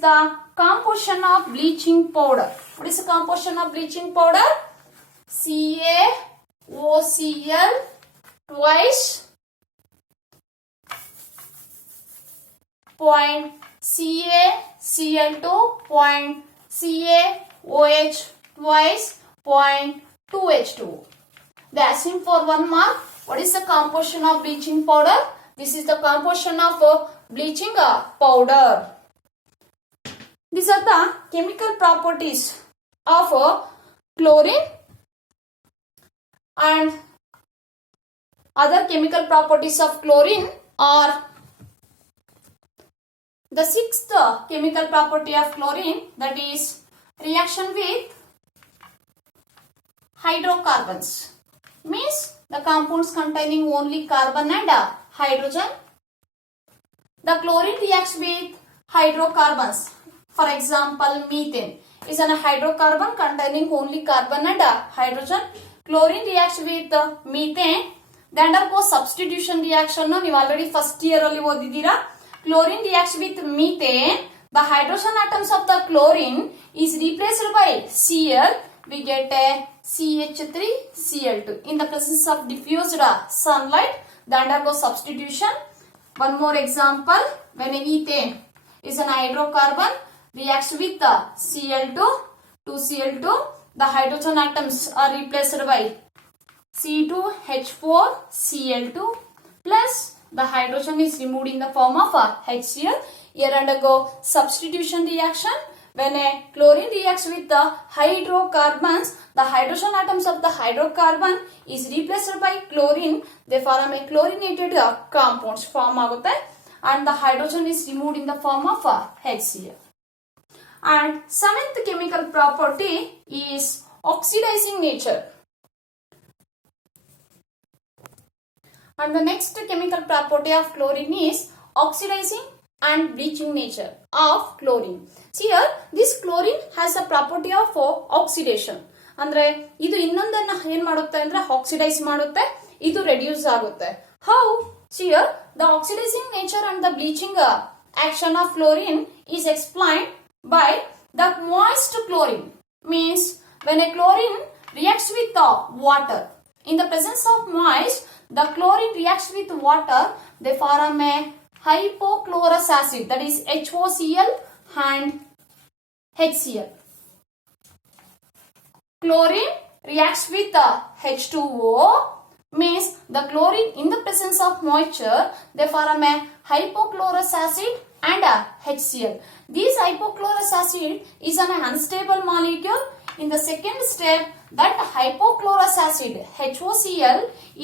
is the composition of bleaching powder. What is the composition of bleaching powder? CaOCl twice point CaCl2 point CaOH twice point 2H2. They are asking for 1 mark. What is the composition of bleaching powder? This is the composition of bleaching powder. These are the chemical properties of chlorine, and other chemical properties of chlorine are the 6th chemical property of chlorine, that is reaction with hydrocarbons. Means the compounds containing only carbon and hydrogen. The chlorine reacts with hydrocarbons. For example, methane is a hydrocarbon containing only carbon and hydrogen. Chlorine reacts with methane. They undergo substitution reaction. You already first year alli odidira. Chlorine reacts with methane. The hydrogen atoms of the chlorine is replaced by Cl. We get a CH3Cl2. In the presence of diffused sunlight, they undergo substitution. One more example, when ethane is an hydrocarbon, reacts with the Cl2, 2Cl2, the hydrogen atoms are replaced by C2H4Cl2 plus the hydrogen is removed in the form of HCl. Here undergo substitution reaction. When a chlorine reacts with the hydrocarbons, the hydrogen atoms of the hydrocarbon is replaced by chlorine. They form a chlorinated compounds form agutte, and the hydrogen is removed in the form of HCl. And 7th chemical property is oxidizing nature. And the next chemical property of chlorine is oxidizing and bleaching nature of chlorine. See here, this chlorine has a property of oxidation. ಅಂದ್ರೆ ಇದು ಇನ್ನೊಂದನ್ನ ಏನ್ ಮಾಡುತ್ತೆ ಅಂದ್ರೆ oxidise ಮಾಡುತ್ತೆ, ಇದು reduce ಆಗುತ್ತೆ. How? See here, the oxidizing nature and the bleaching action of chlorine is explained by the moist chlorine. Means when a chlorine reacts with water, in the presence of moist, the chlorine reacts with water, they form a hypochlorous acid, that is HOCl and HCl. Chlorine reacts with H2O, means the chlorine in the presence of moisture, they form a hypochlorous acid and HCl. This hypochlorous acid is an unstable molecule. In the second step, that hypochlorous acid HOCl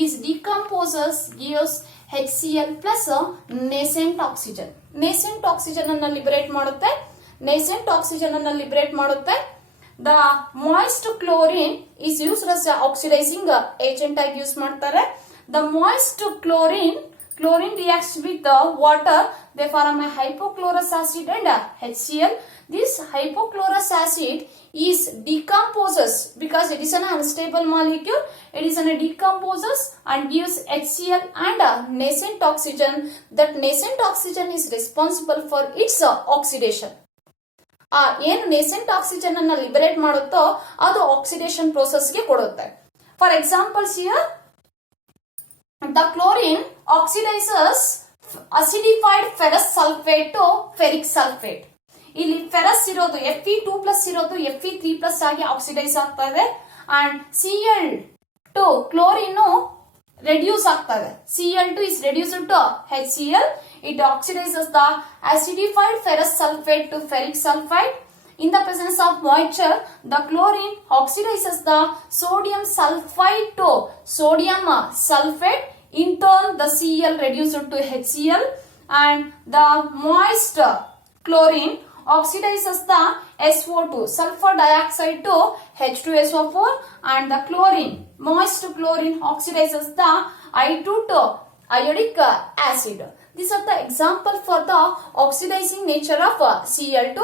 is decomposes, gives HCl plus nascent oxygen. Nascent oxygen ಅನ್ನು liberate ಮಾಡುತ್ತೆ. Nascent oxygen ಅನ್ನು liberate ಮಾಡುತ್ತೆ. The moist chlorine is used as an oxidizing agent ಆಗಿ use ಮಾಡ್ತಾರೆ. The moist chlorine reacts with the water, they form a hypochlorous acid and HCl. This hypochlorous acid is decomposes because it is an unstable molecule. It is an decomposes and gives HCl and nascent oxygen. That nascent oxygen is responsible for its oxidation. ಏನು nascent oxygen ಅನ್ನ liberate ಮಾಡುತ್ತೋ ಅದು oxidation process ಗೆ ಕೊಡುತ್ತೆ. For examples here, the chlorine oxidizes acidified ferrous sulfate to ferric sulfate. ಇಲ್ಲಿ ferrous ಇರೋದು Fe2+ ಇರೋದು Fe3+ ಆಗಿ oxidise ಆಗ್ತಾ ಇದೆ, ಅಂಡ್ Cl2 ಕ್ಲೋರಿನ್ ರೆಡ್ಯೂಸ್ ಆಗ್ತಾ ಇದೆ. Cl2 is reduced to HCl. It oxidizes the acidified ferrous sulfate to ferric sulfide. In the presence of moisture, the chlorine oxidizes the sodium sulfide to sodium sulfate. In turn, the Cl reduced to HCl, and the moist chlorine oxidizes the SO2, sulfur dioxide, to H2SO4, and the moist chlorine oxidizes the I2 to iodic acid. These are the example for the oxidizing nature of Cl2,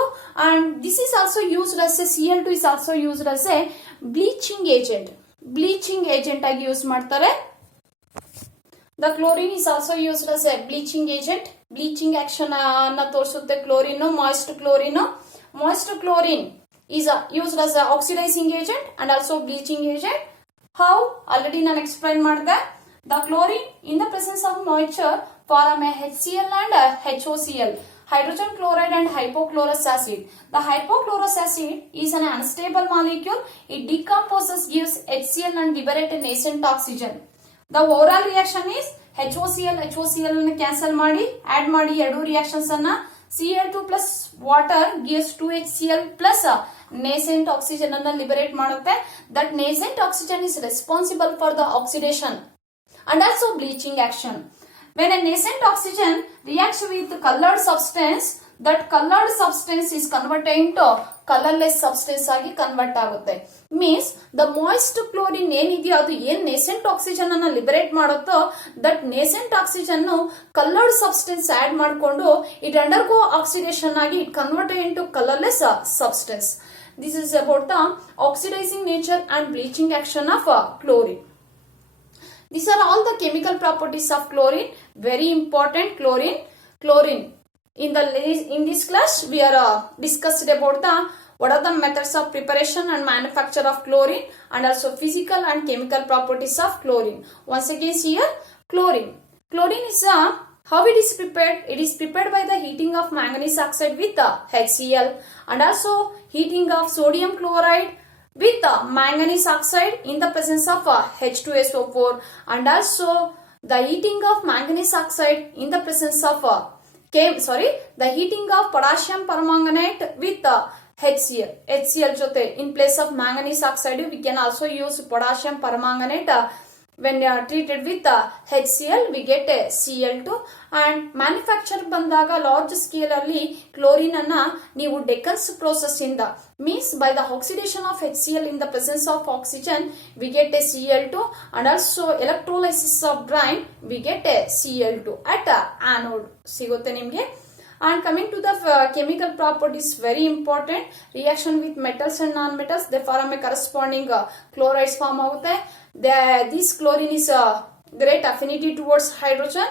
and this is also used as a Cl2 is also used as a bleaching agent. Bleaching agent ಆಗಿ use ಮಾಡ್ತಾರೆ. The chlorine is also used as a bleaching agent. Bleaching action ಅನ್ನ ತೋರಿಸುತ್ತೆ chlorine. Moist chlorine is used as a oxidizing agent and also bleaching agent. How? Already ನಾನು explain ಮಾಡಿದೆ. The chlorine in the presence of moisture form a HCl and a HOCl, hydrogen chloride and hypochlorous acid. The hypochlorous acid is an unstable molecule. It decomposes, gives HCl and liberates a nascent oxygen. The overall reaction is HOCl ಅನ್ನು cancel ಮಾಡಿ add ಮಾಡಿ ಎರಡು reactions ಅನ್ನ Cl2 plus water gives 2HCl plus nascent oxygen ಅನ್ನು liberate ಮಾಡುತ್ತೆ. That nascent oxygen is responsible for the oxidation and also bleaching action. When a nascent oxygen reacts with colored substance, that colored substance is converted into colorless substance ಆಗಿ convert ಆಗುತ್ತೆ. Means the moist chlorine ಏನಿದೆಯೋ ಅದು ಏನ್ nascent oxygen ಅನ್ನ liberate ಮಾಡುತ್ತೋ that nascent oxygen coloured substance add ಮಾಡಿಕೊಂಡು it undergo oxidation ಆಗಿ it converted into colourless substance. This is about the oxidising nature and bleaching action of chlorine. These are all the chemical properties of chlorine. Very important. Chlorine. In this class, we are discussed about what are the methods of preparation and manufacture of chlorine and also physical and chemical properties of chlorine. Once again, here chlorine. Chlorine is how it is prepared. It is prepared by the heating of manganese oxide with HCl and also heating of sodium chloride with manganese oxide in the presence of H2SO4 and also the heating of manganese oxide in the presence of the heating of potassium permanganate with HCl jote in place of manganese oxide we can also use potassium permanganate. When treated with HCl we get a Cl2 and manufacture ಬಂದಾಗ large scale ಅಲ್ಲಿ chlorine ಅನ್ನ ನೀವು Decans process ಇಂದ means by the oxidation of HCl in the presence of oxygen we get a Cl2 and also electrolysis of brine we get a Cl2 at anode ಸಿಗುತ್ತೆ ನಿಮಗೆ. And coming to the chemical properties, very important. Reaction with metals and non-metals, they form a corresponding chlorides form ಆಗುತ್ತೆ. This chlorine is great affinity towards hydrogen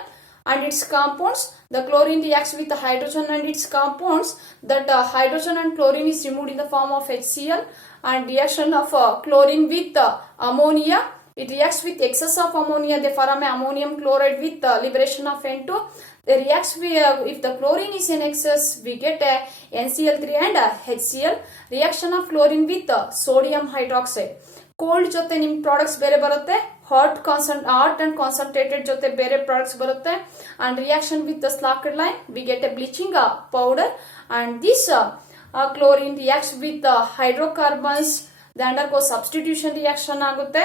and its compounds. The chlorine reacts with the hydrogen and its compounds. That hydrogen and chlorine is removed in the form of HCl. And reaction of chlorine with ammonia, it reacts with excess of ammonia. They form ammonium chloride with liberation of N2. They reacts if the chlorine is in excess, we get a NCl3 and HCl. Reaction of chlorine with sodium hydroxide. Cold ಜೊತೆ ನಿಮ್ products ಬೇರೆ ಬರುತ್ತೆ, hot and concentrated ಜೊತೆ ಬೇರೆ products ಬರುತ್ತೆ. And reaction with slaked lime we get a bleaching powder and this chlorine reacts with hydrocarbons. They undergo substitution reaction ಆಗುತ್ತೆ.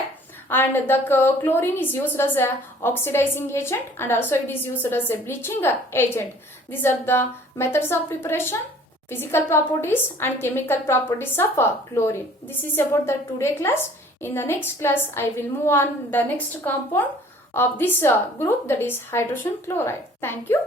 And the chlorine is used as a oxidizing agent and also it is used as a bleaching agent. These are the methods of preparation, physical properties and chemical properties of chlorine. This is about the today class. In the next class I will move on the next compound of this group, that is hydrogen chloride. Thank you.